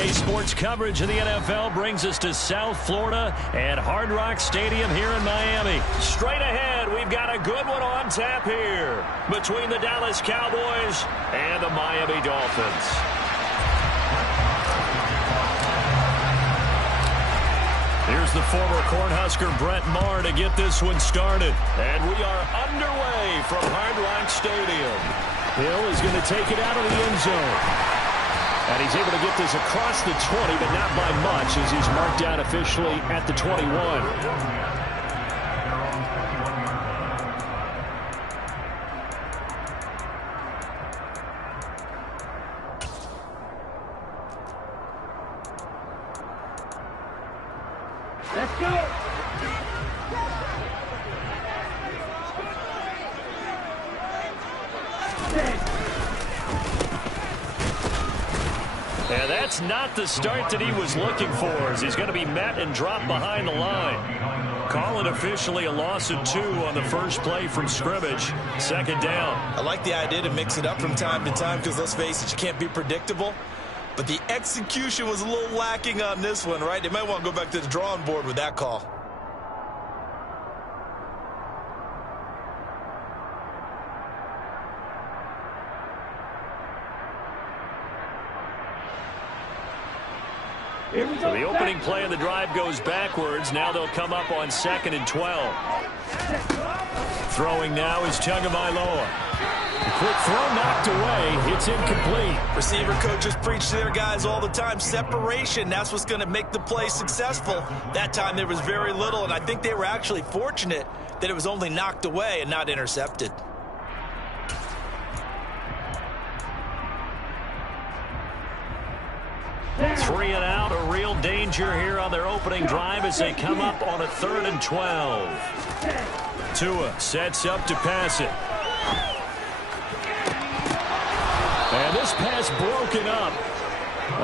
EA Sports coverage of the NFL brings us to South Florida at Hard Rock Stadium here in Miami. Straight ahead, we've got a good one on tap here between the Dallas Cowboys and the Miami Dolphins. Here's the former Cornhusker Brett Maher to get this one started. And we are underway from Hard Rock Stadium. Hill is going to take it out of the end zone. And he's able to get this across the 20, but not by much as he's marked down officially at the 21. Let's go. And that's not the start that he was looking for, as he's going to be met and dropped behind the line. Call it officially a loss of 2 on the first play from scrimmage. Second down. I like the idea to mix it up from time to time because, let's face it, you can't be predictable. But the execution was a little lacking on this one, right? They might want to go back to the drawing board with that call. So the opening play of the drive goes backwards. Now they'll come up on 2nd and 12. Throwing now is Tagovailoa. The quick throw knocked away. It's incomplete. Receiver coaches preach to their guys all the time. Separation, that's what's going to make the play successful. That time there was very little, and I think they were actually fortunate that it was only knocked away and not intercepted. Three and out, a real danger here on their opening drive as they come up on a 3rd and 12. Tua sets up to pass it. And this pass broken up.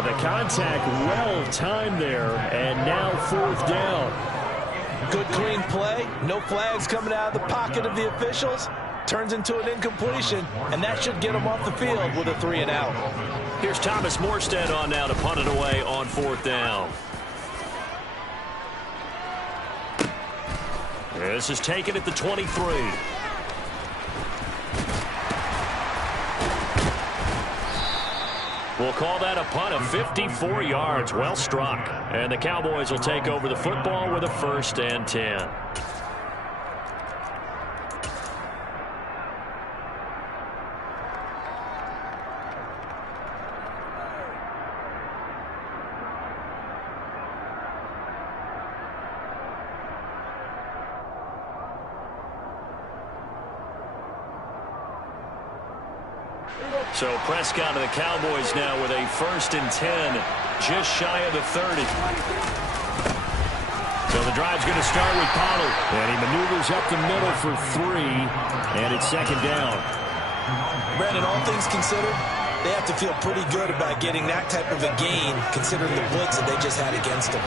The contact well timed there, and now 4th down. Good clean play, no flags coming out of the pocket of the officials. Turns into an incompletion, and that should get them off the field with a 3 and out. Here's Thomas Morstead on now to punt it away on 4th down. This is taken at the 23. We'll call that a punt of 54 yards. Well struck. And the Cowboys will take over the football with a 1st and 10. So Prescott and the Cowboys now with a 1st and 10, just shy of the 30. So the drive's going to start with Pollard. And he maneuvers up the middle for 3, and it's 2nd down. Brandon, all things considered, they have to feel pretty good about getting that type of a gain, considering the blitz that they just had against them.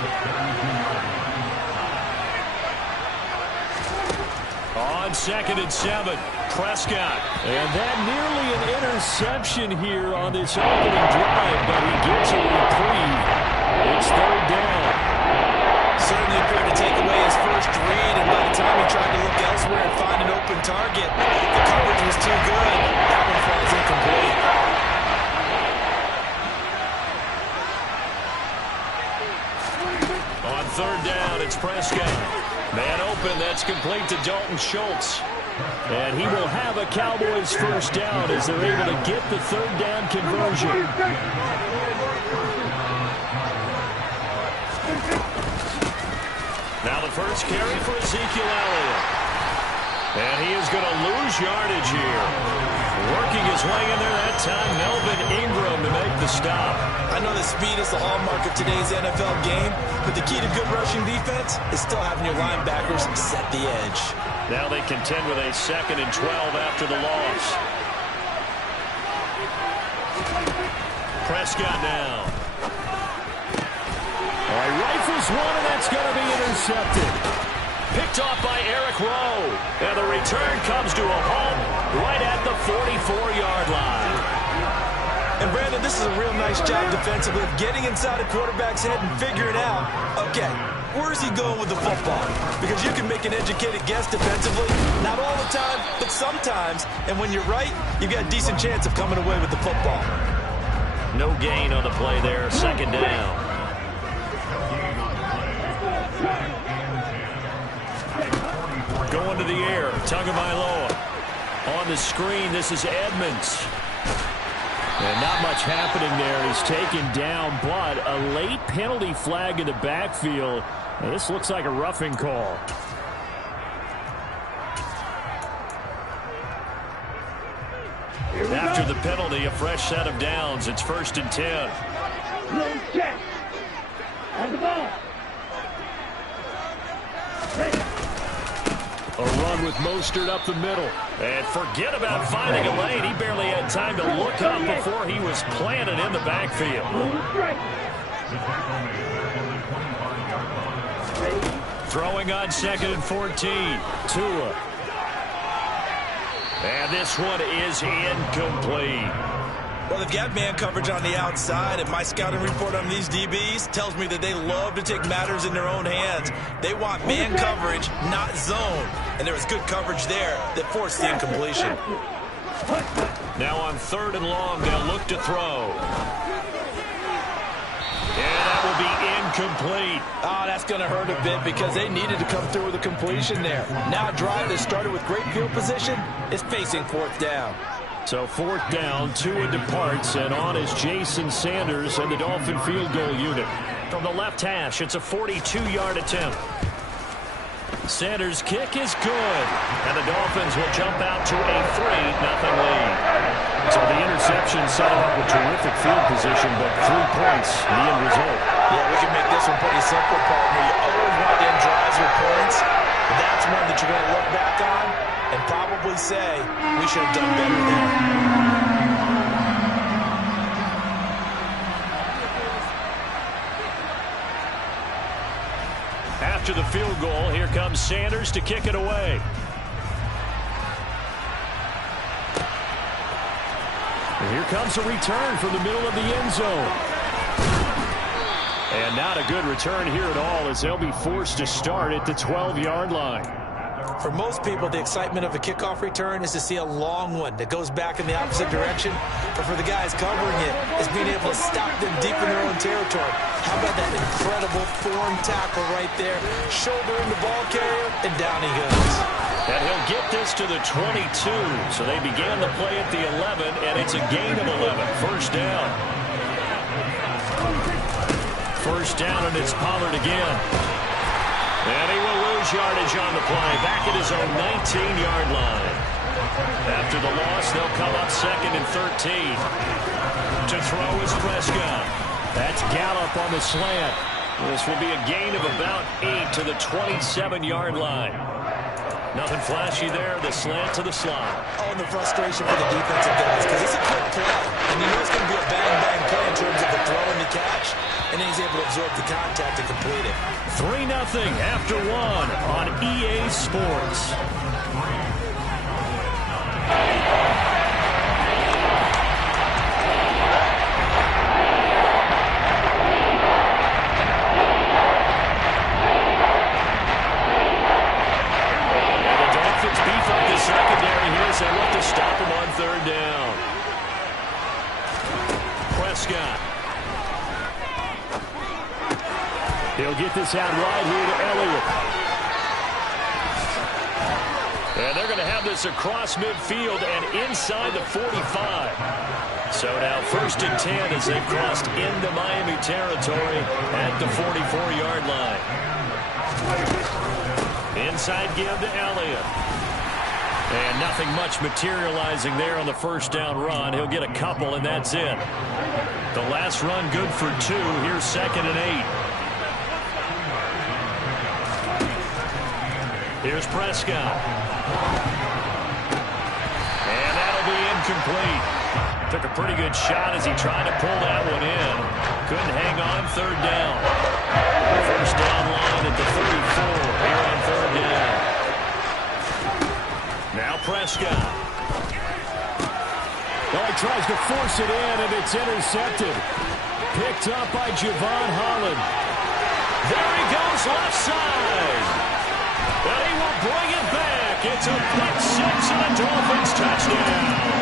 On 2nd and 7, Prescott. And that nearly an interception here on this opening drive, but he gets a reprieve. It's 3rd down. Certainly appeared to take away his first read, and by the time he tried to look elsewhere and find an open target, the coverage was too good. That one falls incomplete. On 3rd down, it's Prescott. Man open, that's complete to Dalton Schultz. And he will have a Cowboys 1st down as they're able to get the 3rd down conversion. Now the first carry for Ezekiel Elliott. And he is going to lose yardage here. Working his way in there that time, Melvin Ingram to make the stop. I know that speed is the hallmark of today's NFL game, but the key to good rushing defense is still having your linebackers set the edge. Now they contend with a 2nd and 12 after the loss. Prescott now. All right, rifles one, and that's going to be intercepted. Picked off by Eric Rowe. And the return comes to a halt right at the 44-yard line. And Brandon, this this is a real nice job defensively, getting inside a quarterback's head and figuring out, okay, where's he going with the football? Because you can make an educated guess defensively, not all the time, but sometimes. And when you're right, you've got a decent chance of coming away with the football. No gain on the play there, second down. Going to the air, Tagovailoa. On the screen, this is Edmonds. And not much happening there. He's taken down, but a late penalty flag in the backfield. Now, this looks like a roughing call. After the penalty, a fresh set of downs. It's 1st and 10. Check. On the ball. A run with Mostert up the middle. And forget about finding a lane. He barely had time to look up before he was planted in the backfield. Throwing on 2nd and 14. Tua. And this one is incomplete. Well, they've got man coverage on the outside, and my scouting report on these DBs tells me that they love to take matters in their own hands. They want man coverage, not zone. And there was good coverage there that forced the incompletion. Now on 3rd and long, they'll look to throw. And that will be incomplete. Oh, that's going to hurt a bit because they needed to come through with a completion there. Now a drive that started with great field position is facing 4th down. So 4th down, Tua departs, and on is Jason Sanders and the Dolphin field goal unit. From the left hash, it's a 42-yard attempt. Sanders' kick is good, and the Dolphins will jump out to a 3-0 lead. So the interception set up a terrific field position, but 3 points, the end result. Yeah, we can make this one pretty simple, partner. You always want to end drives with points, but that's one that you're going to look back on and probably say, we should have done better there. After the field goal, here comes Sanders to kick it away. And here comes a return from the middle of the end zone. And not a good return here at all, as they'll be forced to start at the 12-yard line. For most people, the excitement of a kickoff return is to see a long one that goes back in the opposite direction. But for the guys covering it, it's being able to stop them deep in their own territory. How about that incredible form tackle right there? Shoulder in the ball carrier, and down he goes. And he'll get this to the 22. So they began the play at the 11, and it's a gain of 11. First down. First down, and it's Pollard again. And he will lose yardage on the play, back at his own 19-yard line. After the loss, they'll come up 2nd and 13. To throw is Prescott. That's Gallup on the slant. This will be a gain of about 8 to the 27-yard line. Nothing flashy there, the slant to the slot. Oh, and the frustration for the defensive guys, because it's a quick play. And you know it's going to be a bang-bang play in terms of the throw and the catch. And then he's able to absorb the contact and complete it. 3-0 after 1 on EA Sports. And the Dolphins beef up the secondary here as they look to stop him on 3rd down. Prescott. He'll get this out right here to Elliott. And they're going to have this across midfield and inside the 45. So now 1st and 10 as they've crossed into Miami territory at the 44-yard line. Inside give to Elliott. And nothing much materializing there on the 1st down run. He'll get a couple, and that's it. The last run good for 2. Here's 2nd and 8. Here's Prescott. And that'll be incomplete. Took a pretty good shot as he tried to pull that one in. Couldn't hang on. 3rd down. 1st down line at the 34 here on 3rd down. Now Prescott. Oh, he tries to force it in, and it's intercepted. Picked up by Javon Holland. There he goes, left side. And he will bring it back. It's a pick six and a Dolphins touchdown.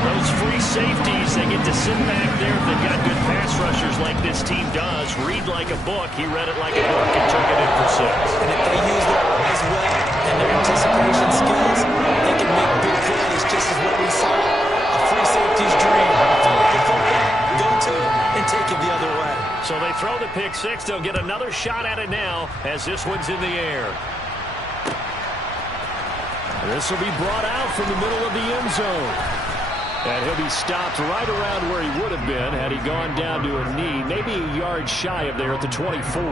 Those free safeties, they get to sit back there if they've got good pass rushers like this team does. Read like a book. He read it like a book and took it in for six. And if they use their eyes well and their anticipation skills, they can make big plays, just as what we saw. A free safety's dream. Follow the football, go to it, and take it the other way. So they throw the pick six. They'll get another shot at it now as this one's in the air. This will be brought out from the middle of the end zone. And he'll be stopped right around where he would have been had he gone down to a knee, maybe a yard shy of there at the 24.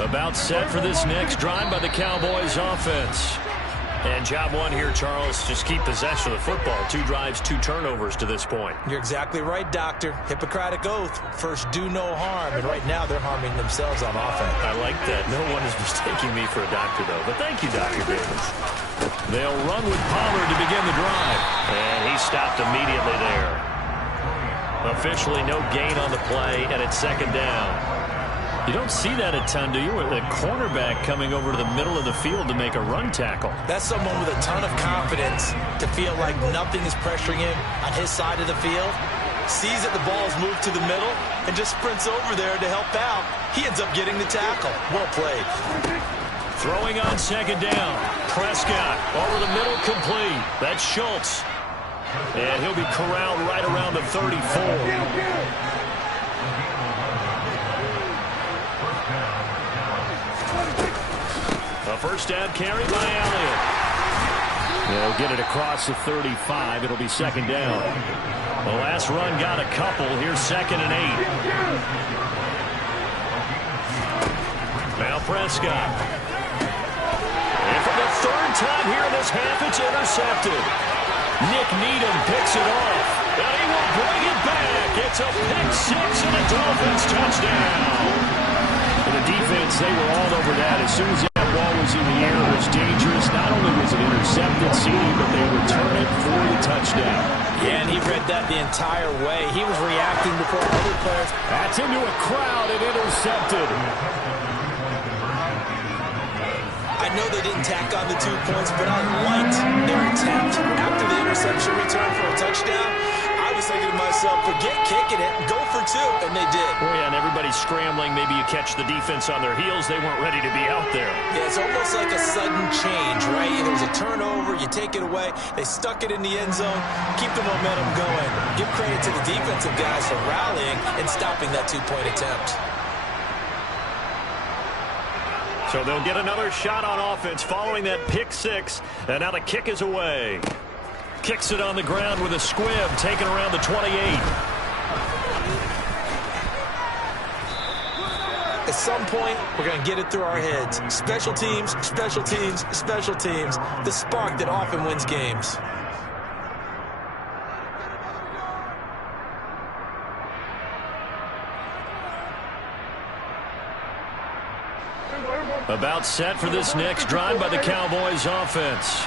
About set for this next drive by the Cowboys offense. And job one here, Charles, just keep possession of the football. 2 drives, 2 turnovers to this point. You're exactly right, Doctor. Hippocratic oath. First, do no harm. And right now, they're harming themselves on offense. I like that. No one is mistaking me for a doctor, though. But thank you, Dr. Davis. They'll run with Pollard to begin the drive. And he stopped immediately there. Officially no gain on the play, and it's second down. You don't see that a ton, do you? With a cornerback coming over to the middle of the field to make a run tackle. That's someone with a ton of confidence to feel like nothing is pressuring him on his side of the field. Sees that the ball's moved to the middle and just sprints over there to help out. He ends up getting the tackle. Well played. Throwing on second down. Prescott over the middle, complete. That's Schultz. And he'll be corralled right around the 34. A first down carry by Elliott. They'll get it across the 35. It'll be second down. The last run got a couple. Here's 2nd and 8. Now Prescott. And for the 3rd time here in this half, it's intercepted. Nick Needham picks it off. And he will bring it back. It's a pick six and a Dolphins touchdown. And the defense, they were all over that. As soon as that ball was in the air, it was dangerous. Not only was it intercepted, CD, but they return it for the touchdown. Yeah, and he read that the entire way. He was reacting before other players. That's into a crowd and intercepted. I know they didn't tack on the 2 points, but I liked their attempt. After the interception return for a touchdown, I was thinking to myself, forget kicking it, go for 2, and they did. Oh, yeah, and everybody's scrambling. Maybe you catch the defense on their heels. They weren't ready to be out there. Yeah, it's almost like a sudden change, right? There was a turnover, you take it away. They stuck it in the end zone. Keep the momentum going. Give credit to the defensive guys for rallying and stopping that 2-point attempt. So they'll get another shot on offense following that pick six. And now the kick is away. Kicks it on the ground with a squib, taken around the 28. At some point, we're going to get it through our heads. Special teams, special teams, special teams. The spark that often wins games. About set for this next drive by the Cowboys offense.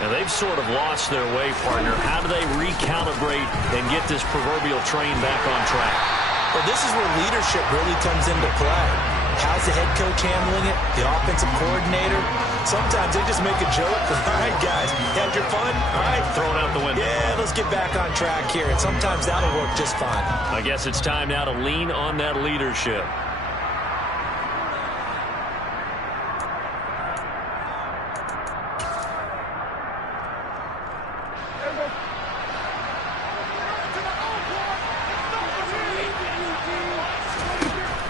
And they've sort of lost their way, partner. How do they recalibrate and get this proverbial train back on track? Well, this is where leadership really comes into play. How's the head coach handling it? The offensive coordinator? Sometimes they just make a joke. All right, guys, you had your fun? All right. Throw it out the window. Yeah, let's get back on track here. And sometimes that'll work just fine. I guess it's time now to lean on that leadership.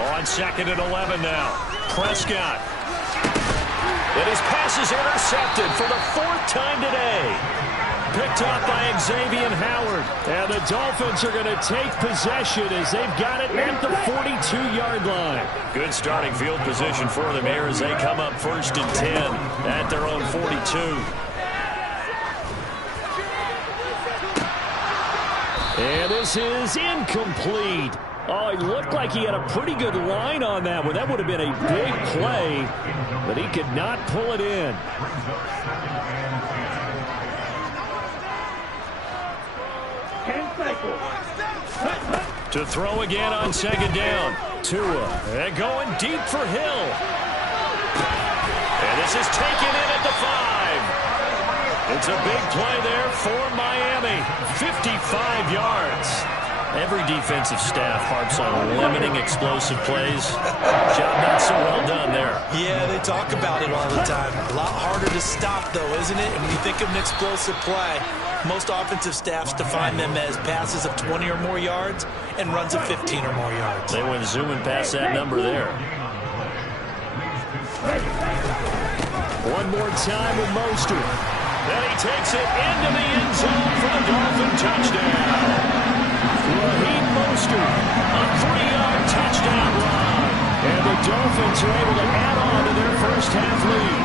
On 2nd and 11 now. Prescott. And his pass is intercepted for the 4th time today. Picked off by Xavier Howard. And the Dolphins are going to take possession as they've got it at the 42-yard line. Good starting field position for them here as they come up 1st and 10 at their own 42. And this is incomplete. Oh, it looked like he had a pretty good line on that one. That would have been a big play, but he could not pull it in. To throw again on second down. Tua, and going deep for Hill. And this is taken in at the 5. It's a big play there for Miami. 55 yards. Every defensive staff harps on limiting explosive plays. Job not so well done there. Yeah, they talk about it all the time. A lot harder to stop, though, isn't it? And when you think of an explosive play, most offensive staffs define them as passes of 20 or more yards and runs of 15 or more yards. They went zooming past that number there. One more time with Mostert. And he takes it into the end zone for the Dolphin touchdown. Raheem Mostert, a 3-yard touchdown run. And the Dolphins are able to add on to their first half lead.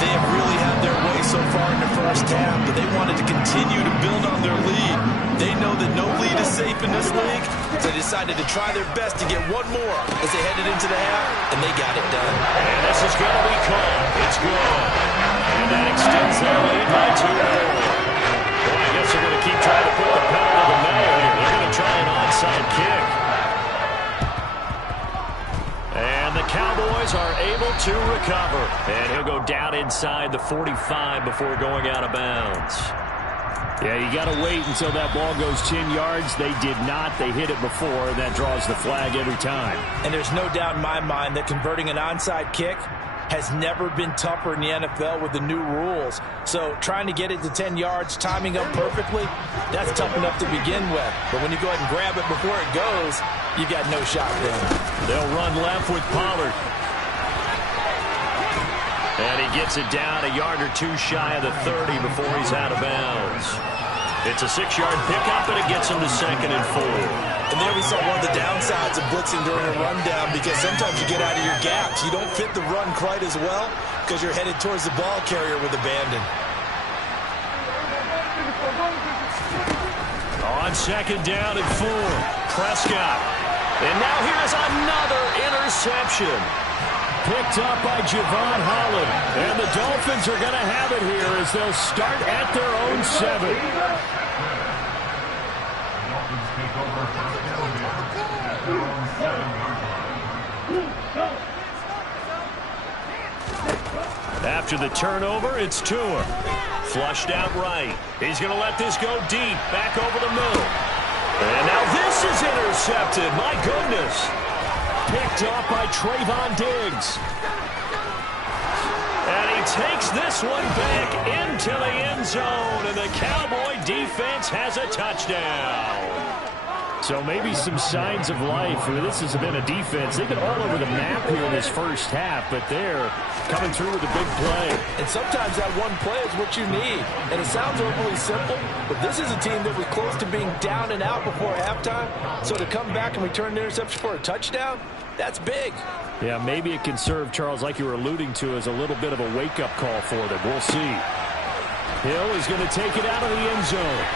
They have really had their way so far in the first half, but they wanted to continue to build on their lead. They know that no lead is safe in this league, so they decided to try their best to get one more as they headed into the half, and they got it done. And this is going to be called. It's good. And that extends their lead by 2. Well, I guess they're going to keep trying to put the pedal to the metal here. They're going to try an onside kick. And the Cowboys are able to recover. And he'll go down inside the 45 before going out of bounds. Yeah, you got to wait until that ball goes 10 yards. They did not. They hit it before, and that draws the flag every time. And there's no doubt in my mind that converting an onside kick has never been tougher in the NFL with the new rules. So trying to get it to 10 yards, timing up perfectly, that's tough enough to begin with. But when you go ahead and grab it before it goes, you got no shot then. They'll run left with Pollard. And he gets it down a yard or 2 shy of the 30 before he's out of bounds. It's a 6-yard pickup, and it gets him to 2nd and 4. And there we saw one of the downsides of blitzing during a rundown, because sometimes you get out of your gaps. You don't fit the run quite as well because you're headed towards the ball carrier with abandon. On 2nd down and 4, Prescott. And now here's another interception. Picked up by Javon Holland. And the Dolphins are going to have it here as they'll start at their own 7. After the turnover, it's Tua. Flushed out right. He's going to let this go deep, back over the middle. And now this is intercepted. My goodness. Picked off by Trayvon Diggs. And he takes this one back into the end zone, and the Cowboy defense has a touchdown. So maybe some signs of life. This has been a defense. They've been all over the map here in this first half, but they're coming through with a big play. And sometimes that one play is what you need. And it sounds overly simple, but this is a team that was close to being down and out before halftime. So to come back and return the interception for a touchdown, that's big. Yeah, maybe it can serve, Charles, like you were alluding to, as a little bit of a wake-up call for them. We'll see. Hill is going to take it out of the end zone.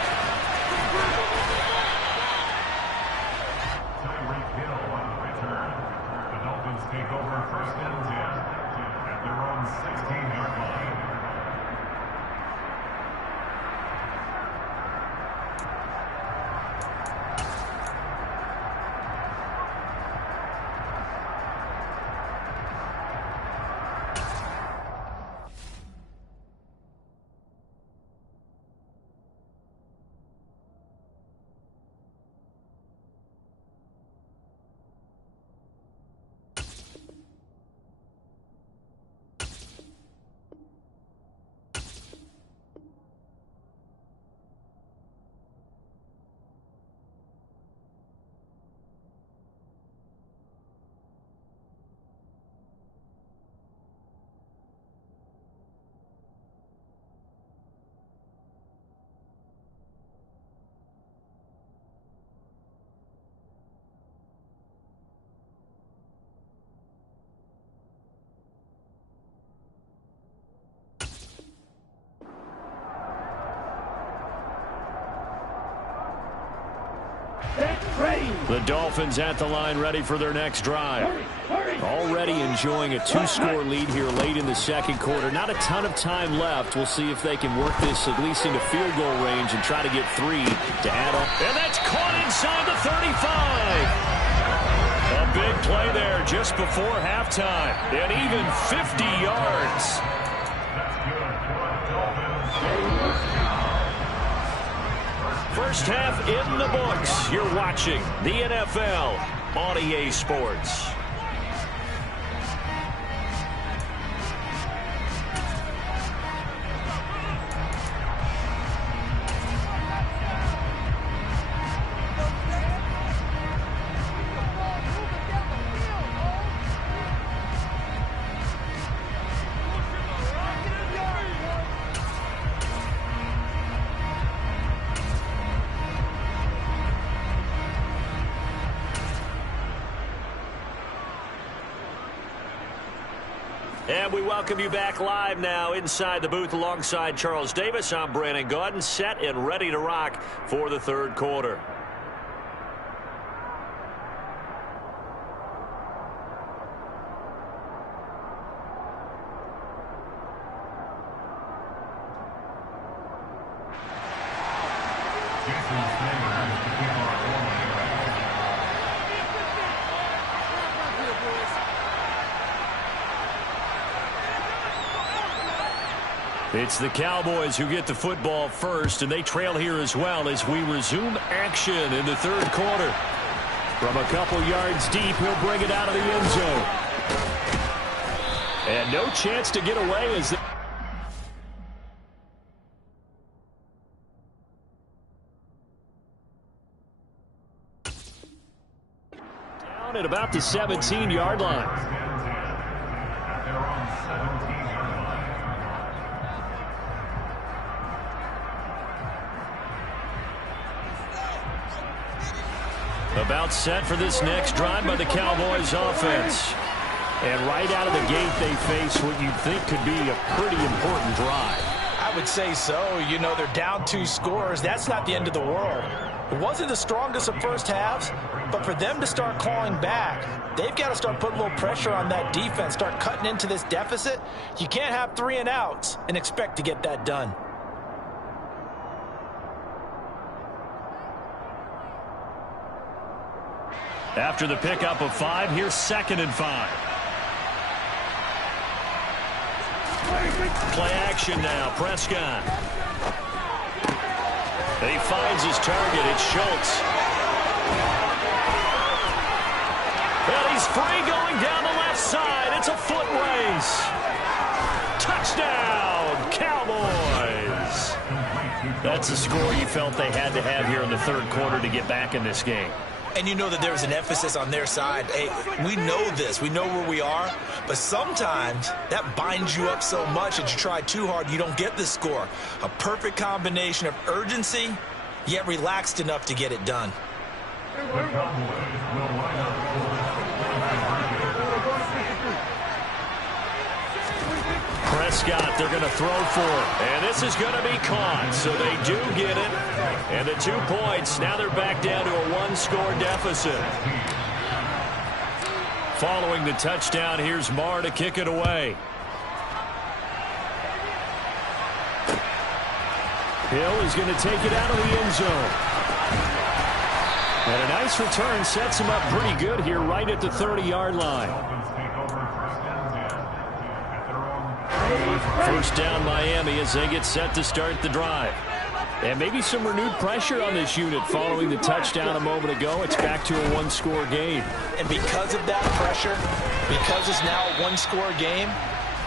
The Dolphins at the line ready for their next drive. Already enjoying a 2-score lead here late in the second quarter. Not a ton of time left. We'll see if they can work this at least into field goal range and try to get 3 to add up. And that's caught inside the 35. A big play there just before halftime. And even 50 yards. First half in the books. You're watching the NFL on EA Sports. And we welcome you back live now inside the booth alongside Charles Davis. I'm Brandon Gaudin, set and ready to rock for the third quarter. It's the Cowboys who get the football first, and they trail here as well as we resume action in the third quarter. From a couple yards deep, he'll bring it out of the end zone. And no chance to get away as down at about the 17-yard line. About set for this next drive by the Cowboys offense. And right out of the gate, they face what you'd think could be a pretty important drive. I would say so. You know, they're down 2 scores. That's not the end of the world. It wasn't the strongest of first halves, but for them to start clawing back, they've got to start putting a little pressure on that defense, start cutting into this deficit. You can't have 3 and outs and expect to get that done. After the pickup of 5, here's 2nd and 5. Play action now, Prescott. He finds his target, it's Schultz. And he's free going down the left side. It's a foot race. Touchdown, Cowboys. That's a score you felt they had to have here in the third quarter to get back in this game. And you know that there's an emphasis on their side. Hey, we know this. We know where we are. But sometimes that binds you up so much that you try too hard, you don't get the score. A perfect combination of urgency, yet relaxed enough to get it done. Prescott, they're going to throw for. And this is going to be caught. So they do get it. And the 2 points, now they're back down to a 1-score deficit. Following the touchdown, here's Marr to kick it away. Hill is going to take it out of the end zone. And a nice return sets him up pretty good here right at the 30-yard line. First down Miami as they get set to start the drive. And maybe some renewed pressure on this unit following the touchdown a moment ago. It's back to a 1-score game. And because of that pressure, because it's now a 1-score game,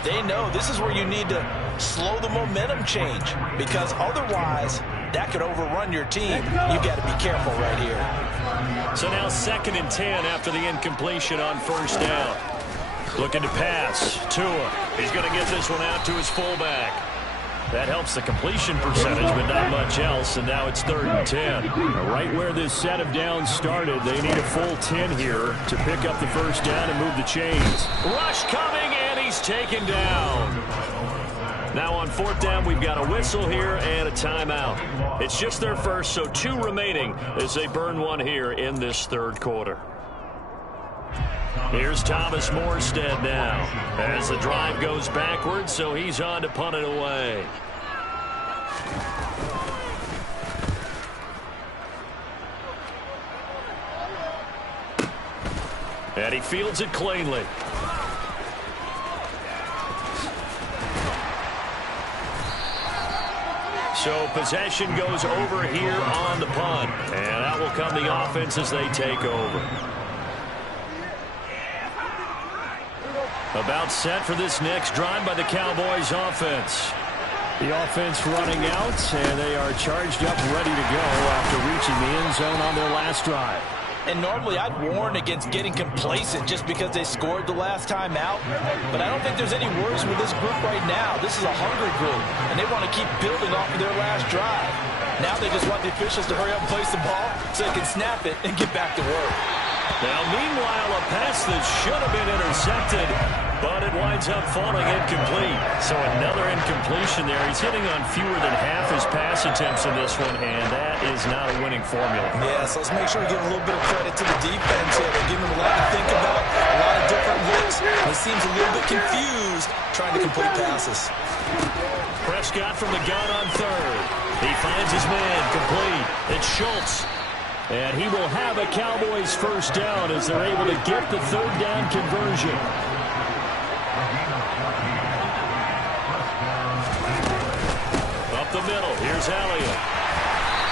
they know this is where you need to slow the momentum change. Because otherwise, that could overrun your team. You've got to be careful right here. So now 2nd and 10 after the incompletion on first down. Looking to pass. Tua. He's going to get this one out to his fullback. That helps the completion percentage, but not much else. And now it's 3rd and 10. Right where this set of downs started, they need a full 10 here to pick up the first down and move the chains. Rush coming, and he's taken down. Now on 4th down, we've got a whistle here and a timeout. It's just their first, so 2 remaining as they burn one here in this 3rd quarter. Here's Thomas Morstead now as the drive goes backwards, so he's on to punt it away. And he fields it cleanly. So possession goes over here on the punt. And that will come the offense as they take over. About set for this next drive by the Cowboys offense. The offense running out, and they are charged up, ready to go after reaching the end zone on their last drive. And normally I'd warn against getting complacent just because they scored the last time out. But I don't think there's any worries with this group right now. This is a hungry group, and they want to keep building off of their last drive. Now they just want the officials to hurry up and place the ball so they can snap it and get back to work. Now, meanwhile, a pass that should have been intercepted, but it winds up falling incomplete. So another incompletion there. He's hitting on fewer than half his pass attempts in this one, and that is not a winning formula. Yeah, so let's make sure we give a little bit of credit to the defense here. They're giving him a lot to think about, a lot of different looks. He seems a little bit confused trying to complete passes. Prescott from the gun on 3rd. He finds his man complete. It's Schultz. And he will have a Cowboys first down as they're able to get the 3rd down conversion. Up the middle, here's Elliott.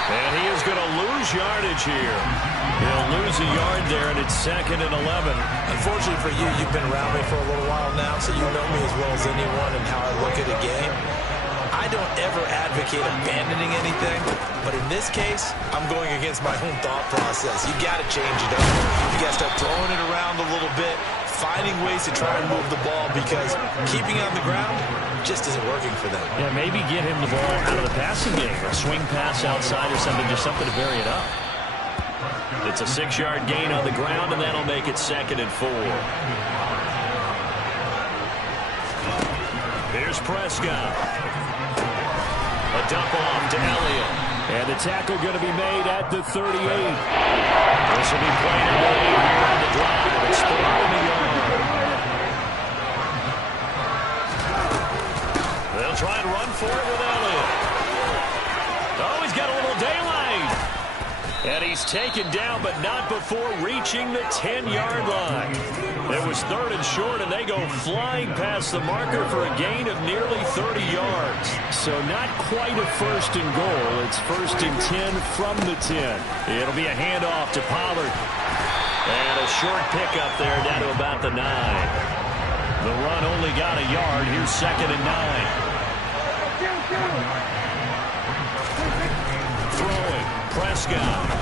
And he is going to lose yardage here. He'll lose a yard there, and it's 2nd and 11. Unfortunately for you, you've been around me for a little while now, so you know me as well as anyone and how I look at a game. I don't ever advocate abandoning anything, but in this case, I'm going against my own thought process. You got to change it up. You got to start throwing it around a little bit, finding ways to try and move the ball, because keeping it on the ground just isn't working for them. Yeah, maybe get him the ball out of the passing game, a swing pass outside or something, just something to vary it up. It's a 6-yard gain on the ground, and that'll make it 2nd and 4. Here's Prescott. A dump off to Elliott. And the tackle going to be made at the 38. This will be played away here on the drive. It's 4 on the yard. They'll try and run for it with Elliott. Oh, he's got a little daylight. And he's taken down, but not before reaching the 10-yard line. It was 3rd and short, and they go flying past the marker for a gain of nearly 30 yards. So not quite a 1st and goal. It's 1st and 10 from the 10. It'll be a handoff to Pollard. And a short pickup there down to about the 9. The run only got a yard. Here's 2nd and 9. Throwing, Prescott.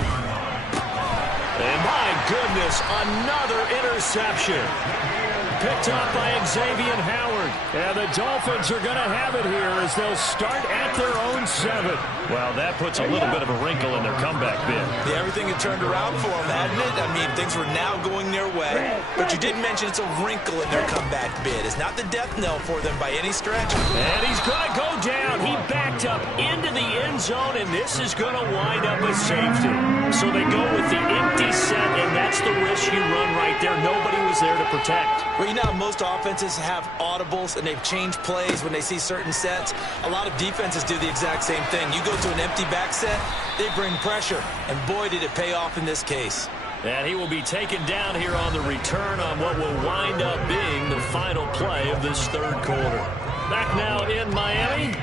And my goodness, another interception. Picked up by Xavier Howard. And the Dolphins are going to have it here as they'll start at their own 7. Well, that puts a little bit of a wrinkle in their comeback bid. Yeah, everything had turned around for them, hadn't it? I mean, things were now going their way. But you did mention it's a wrinkle in their comeback bid. It's not the death knell for them by any stretch. And he's going to go down. He backed up into the end zone, and this is going to wind up a safety. So they go with the empty set, and that's the risk you run right there. Nobody was there to protect. Well, you know, most offenses have audibles, and they've changed plays when they see certain sets. A lot of defenses do the exact same thing. You go to an empty back set, they bring pressure, and boy, did it pay off in this case. And he will be taken down here on the return on what will wind up being the final play of this 3rd quarter. Back now in Miami.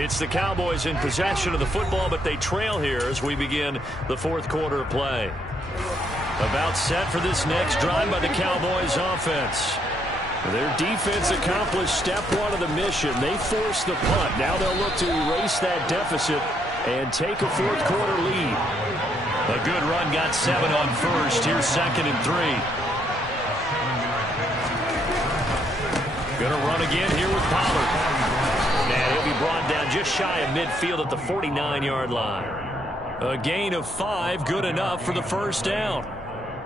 It's the Cowboys in possession of the football, but they trail here as we begin the 4th quarter of play. About set for this next drive by the Cowboys offense. Their defense accomplished step 1 of the mission. They forced the punt. Now they'll look to erase that deficit and take a 4th quarter lead. A good run got 7 on 1st. Here's 2nd and 3. Gonna run again here with Pollard. And he'll be brought down just shy of midfield at the 49-yard line. A gain of 5, good enough for the first down.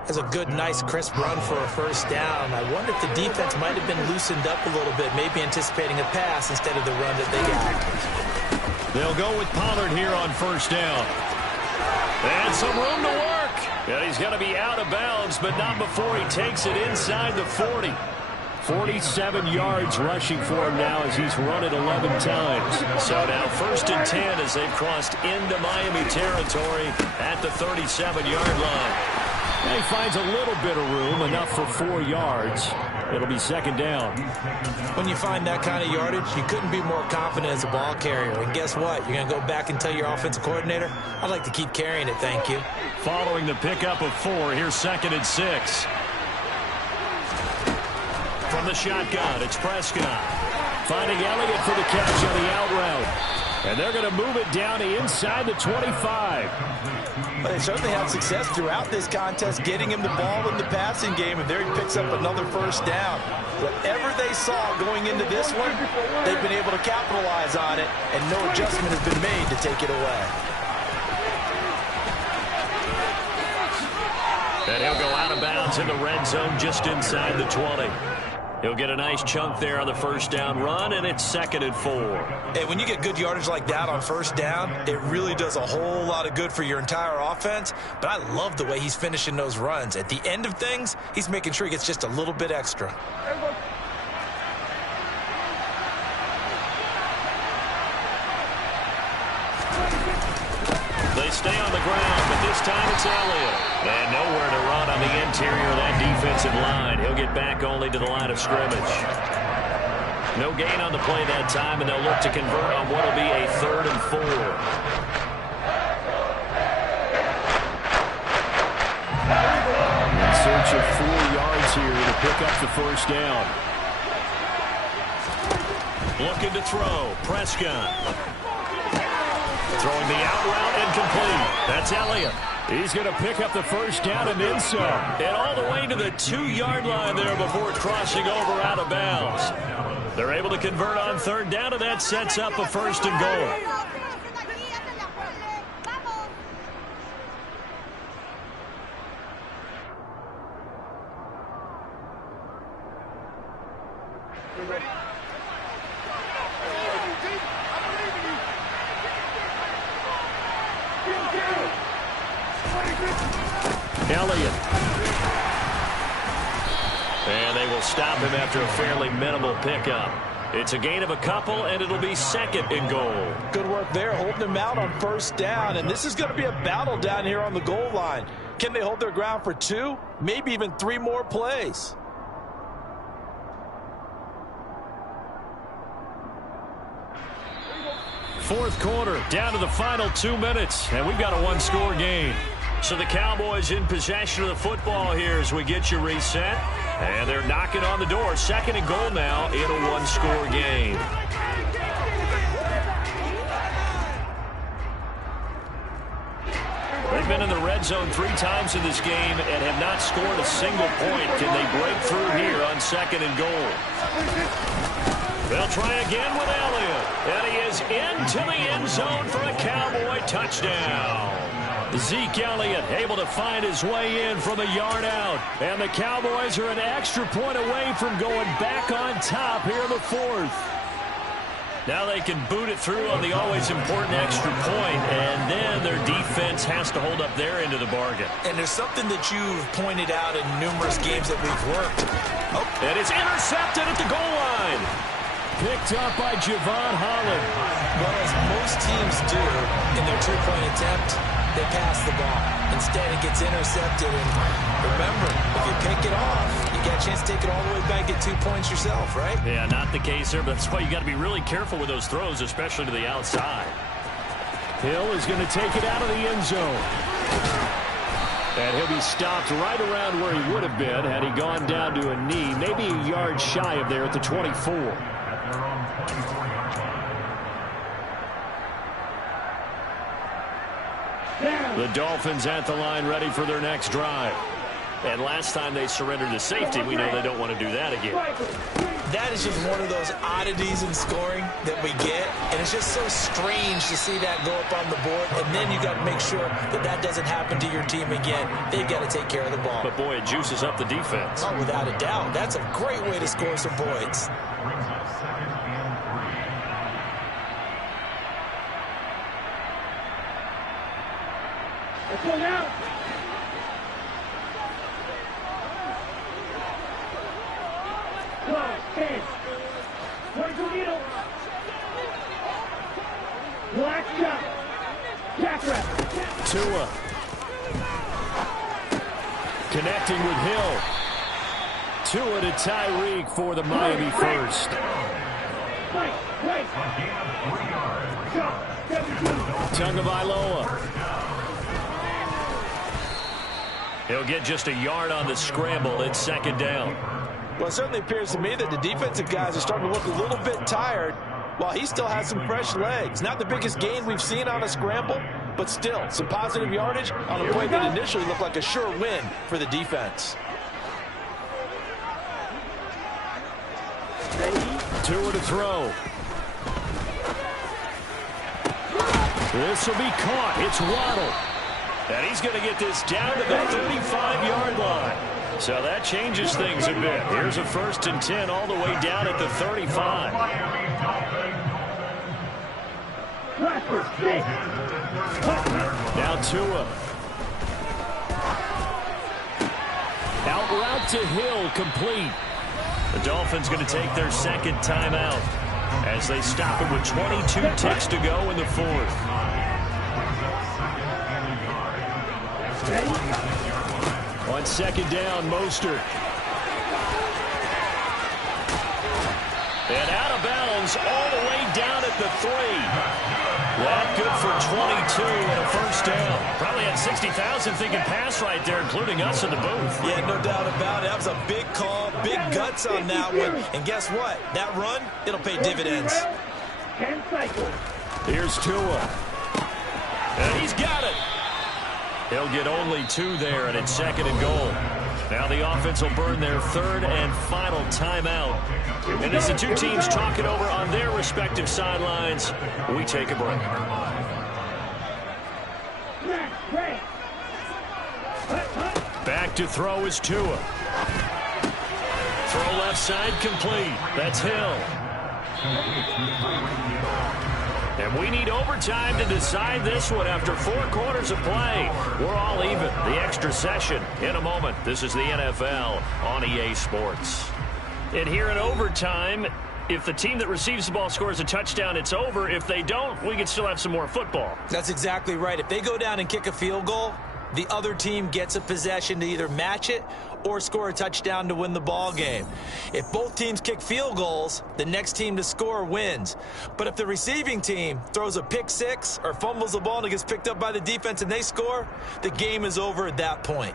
That's a good, nice, crisp run for a first down. I wonder if the defense might have been loosened up a little bit, maybe anticipating a pass instead of the run that they got. They'll go with Pollard here on first down. And some room to work. And he's going to be out of bounds, but not before he takes it inside the 40. 47 yards rushing for him now as he's run it 11 times. So now 1st and 10 as they've crossed into Miami territory at the 37-yard line. And he finds a little bit of room, enough for 4 yards. It'll be 2nd down. When you find that kind of yardage, you couldn't be more confident as a ball carrier. And guess what? You're going to go back and tell your offensive coordinator, I'd like to keep carrying it, thank you. Following the pickup of 4, here's 2nd and 6. From the shotgun, it's Prescott. Finding Elliott for the catch on the out route. And they're going to move it down to inside the 25. Well, they certainly had success throughout this contest getting him the ball in the passing game, and there he picks up another first down. Whatever they saw going into this one, they've been able to capitalize on it, and no adjustment has been made to take it away. And he'll go out of bounds in the red zone just inside the 20. He'll get a nice chunk there on the first down run, and it's 2nd and 4. And when you get good yardage like that on first down, it really does a whole lot of good for your entire offense. But I love the way he's finishing those runs. At the end of things, he's making sure he gets just a little bit extra. They stay on the ground, but this time it's Elliott. And nowhere to run on the interior of that defensive line. He'll get back only to the line of scrimmage. No gain on the play that time, and they'll look to convert on what will be a 3rd and 4. In search of 4 yards here to pick up the first down. Looking to throw. Prescott. Throwing the out route incomplete. That's Elliott. He's going to pick up the first down and then some. And all the way to the 2-yard line there before crossing over out of bounds. They're able to convert on 3rd down, and that sets up a 1st and goal. Elliott. And they will stop him after a fairly minimal pickup. It's a gain of a couple, and it'll be 2nd and goal. Good work there, holding him out on first down. And this is going to be a battle down here on the goal line. Can they hold their ground for 2, maybe even 3 more plays? Fourth quarter, down to the final 2 minutes, and we've got a 1-score game. So the Cowboys in possession of the football here as we get you reset. And they're knocking on the door. 2nd and goal now in a 1-score game. They've been in the red zone 3 times in this game and have not scored a single point. Can they break through here on 2nd and goal? They'll try again with Elliott. And he is into the end zone for a Cowboy touchdown. Zeke Elliott able to find his way in from a yard out. And the Cowboys are an extra point away from going back on top here in the 4th. Now they can boot it through on the always important extra point, and then their defense has to hold up their end of the bargain. And there's something that you've pointed out in numerous games that we've worked. Oh, and it's intercepted at the goal line. Picked up by Javon Holland. Well, as most teams do in their 2-point attempt, they pass the ball. Instead, it gets intercepted. And remember, if you pick it off, you get a chance to take it all the way back, get 2 points yourself, right? Yeah, not the case there, but that's why you got to be really careful with those throws, especially to the outside. Hill is going to take it out of the end zone. And he'll be stopped right around where he would have been had he gone down to a knee, maybe a yard shy of there at the 24. The Dolphins at the line ready for their next drive. And last time they surrendered to safety, we know they don't want to do that again. That is just one of those oddities in scoring that we get, and it's just so strange to see that go up on the board, and then you got to make sure that that doesn't happen to your team again. They've got to take care of the ball. But, boy, it juices up the defense. Oh, without a doubt. That's a great way to score some points. Let's go now. Black shot. Jackrabbit. Tua. Connecting with Hill. Tua to Tyreek for the Miami first. Tagovailoa. He'll get just a yard on the scramble. It's second down. Well, it certainly appears to me that the defensive guys are starting to look a little bit tired while he still has some fresh legs. Not the biggest gain we've seen on a scramble, but still some positive yardage on a play that initially looked like a sure win for the defense. Tua to throw. This will be caught. It's Waddle. And he's going to get this down to the 35-yard line. So that changes things a bit. Here's a 1st and 10 all the way down at the 35. Now Tua. Out route to Hill, complete. The Dolphins going to take their second timeout as they stop it with 22 ticks to go in the fourth. On second down, Mostert. And out of bounds all the way down at the 3. That good for 22 and a first down. Probably had 60,000 thinking pass right there, including us in the booth. Yeah, no doubt about it. That was a big call, big guts on that one. And guess what? That run, it'll pay dividends. Here's Tua. And he's got it. He'll get only 2 there, and it's second and goal. Now the offense will burn their third and final timeout. And as the two teams talk it over on their respective sidelines, we take a break. Back to throw is Tua. Throw left side complete. That's Hill. And we need overtime to decide this one after 4 quarters of play. We're all even. The extra session in a moment. This is the NFL on EA Sports. And here in overtime, if the team that receives the ball scores a touchdown, it's over. If they don't, we can still have some more football. That's exactly right. If they go down and kick a field goal, the other team gets a possession to either match it or score a touchdown to win the ball game. If both teams kick field goals, the next team to score wins. But if the receiving team throws a pick six or fumbles the ball and it gets picked up by the defense and they score, the game is over at that point.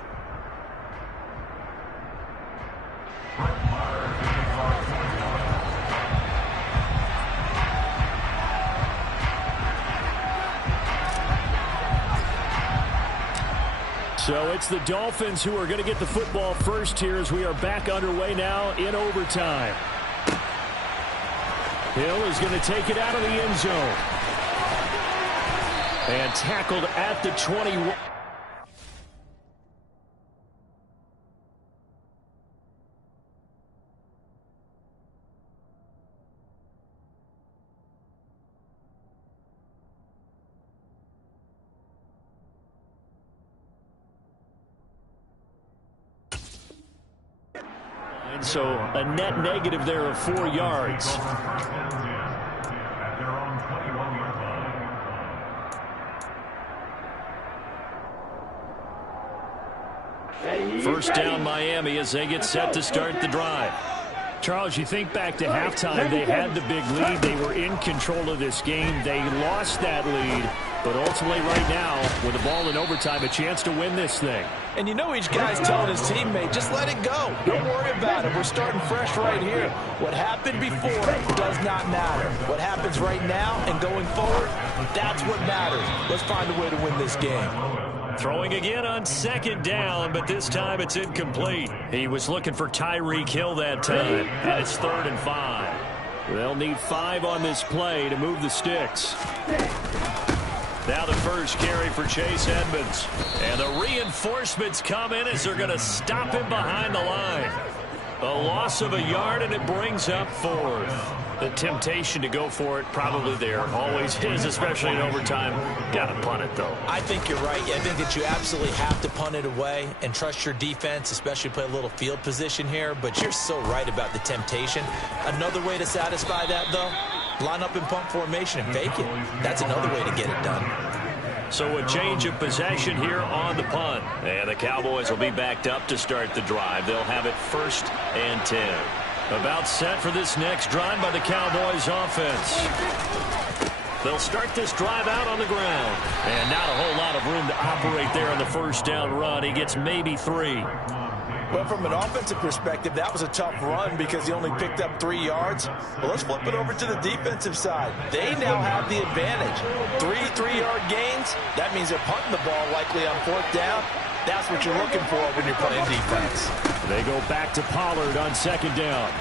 So it's the Dolphins who are going to get the football first here as we are back underway now in overtime. Hill is going to take it out of the end zone. And tackled at the 21. So a net negative there of 4 yards. First down Miami as they get set to start the drive. Charles, you think back to halftime, they had the big lead. They were in control of this game. They lost that lead. But ultimately right now, with the ball in overtime, a chance to win this thing. And you know each guy's telling his teammate, just let it go. Don't worry about it. We're starting fresh right here. What happened before does not matter. What happens right now and going forward, that's what matters. Let's find a way to win this game. Throwing again on second down, but this time it's incomplete. He was looking for Tyreek Hill that time, and it's 3rd and 5. They'll need 5 on this play to move the sticks. Now the first carry for Chase Edmonds. And the reinforcements come in as they're going to stop him behind the line. A loss of a yard, and it brings up 4th. The temptation to go for it probably there. Always is, especially in overtime. Got to punt it, though. I think you're right. I think that you absolutely have to punt it away and trust your defense, especially play a little field position here. But you're so right about the temptation. Another way to satisfy that, though, line up in punt formation and fake it. That's another way to get it done. So a change of possession here on the punt. And the Cowboys will be backed up to start the drive. They'll have it 1st and 10. About set for this next drive by the Cowboys offense. They'll start this drive out on the ground. And not a whole lot of room to operate there on the first down run. He gets maybe 3. Well, from an offensive perspective, that was a tough run because he only picked up 3 yards. Well, let's flip it over to the defensive side. They now have the advantage. 3 3-yard gains. That means they're punting the ball likely on 4th down. That's what you're looking for when you're playing defense. They go back to Pollard on 2nd down.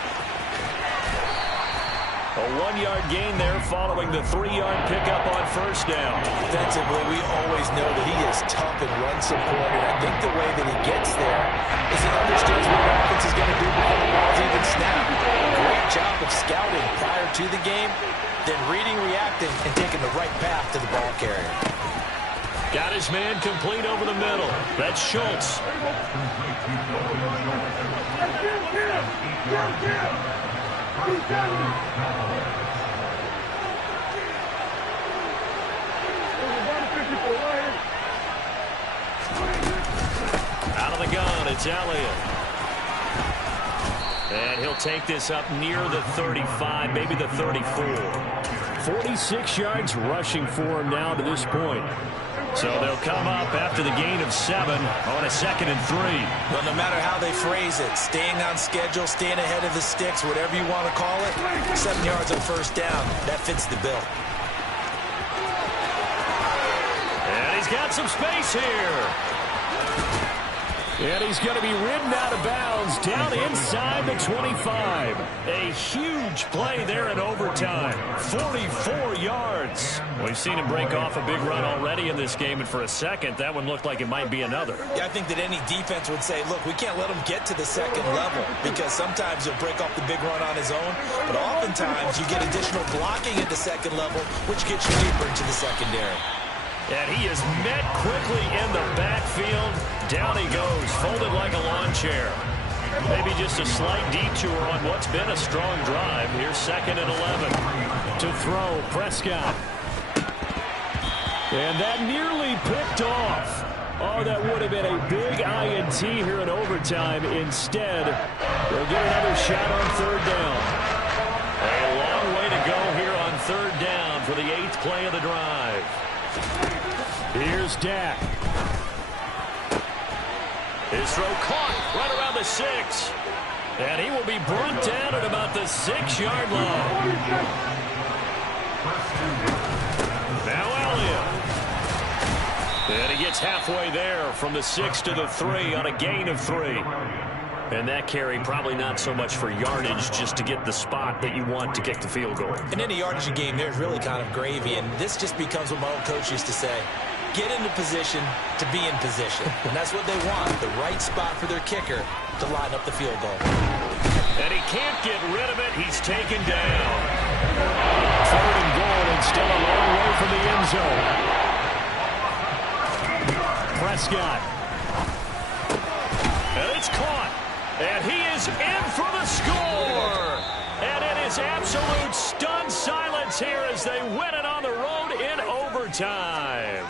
A 1-yard gain there following the 3-yard pickup on 1st down. Defensively, we always know that he is tough and run support, and I think the way that he gets there is he understands what the offense is going to do before the ball's even snapped. Great job of scouting prior to the game, then reading, reacting, and taking the right path to the ball carrier. Got his man complete over the middle. That's Schultz. Out of the gun, it's Elliott. And he'll take this up near the 35, maybe the 34. 46 yards rushing for him now to this point. So they'll come up after the gain of 7 on a 2nd and 3. Well, no matter how they phrase it, staying on schedule, staying ahead of the sticks, whatever you want to call it, 7 yards on 1st down, that fits the bill. And he's got some space here. And he's going to be ridden out of bounds down inside the 25. A huge play there in overtime. 44 yards. We've seen him break off a big run already in this game, and for a second, that one looked like it might be another. Yeah, I think that any defense would say, look, we can't let him get to the 2nd level because sometimes he'll break off the big run on his own, but oftentimes you get additional blocking at the 2nd level, which gets you deeper into the secondary. And he is met quickly in the backfield. Down he goes, folded like a lawn chair. Maybe just a slight detour on what's been a strong drive. Here's 2nd and 11. To throw, Prescott. And that nearly picked off. Oh, that would have been a big INT here in overtime. Instead, they'll get another shot on 3rd down. A long way to go here on 3rd down for the 8th play of the drive. Here's Dak. His throw caught right around the 6. And he will be brought down at about the 6-yard line. Now Elliott. And he gets halfway there from the 6 to the 3 on a gain of 3. And that carry probably not so much for yardage, just to get the spot that you want to kick the field goal. And any yardage game there is really kind of gravy, and this just becomes what my old coach used to say. Get into position to be in position. And that's what they want, the right spot for their kicker to line up the field goal. And he can't get rid of it. He's taken down. 3rd and goal, and still a long way from the end zone. Prescott. And it's caught. And he is in for the score. And it is absolute stunned silence here as they win it on the road in overtime.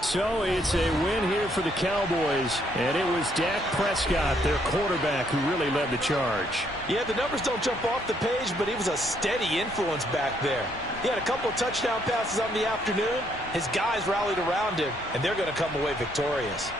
So it's a win here for the Cowboys, and it was Dak Prescott, their quarterback, who really led the charge. Yeah, the numbers don't jump off the page, but he was a steady influence back there. He had a couple of touchdown passes on the afternoon. His guys rallied around him, and they're going to come away victorious.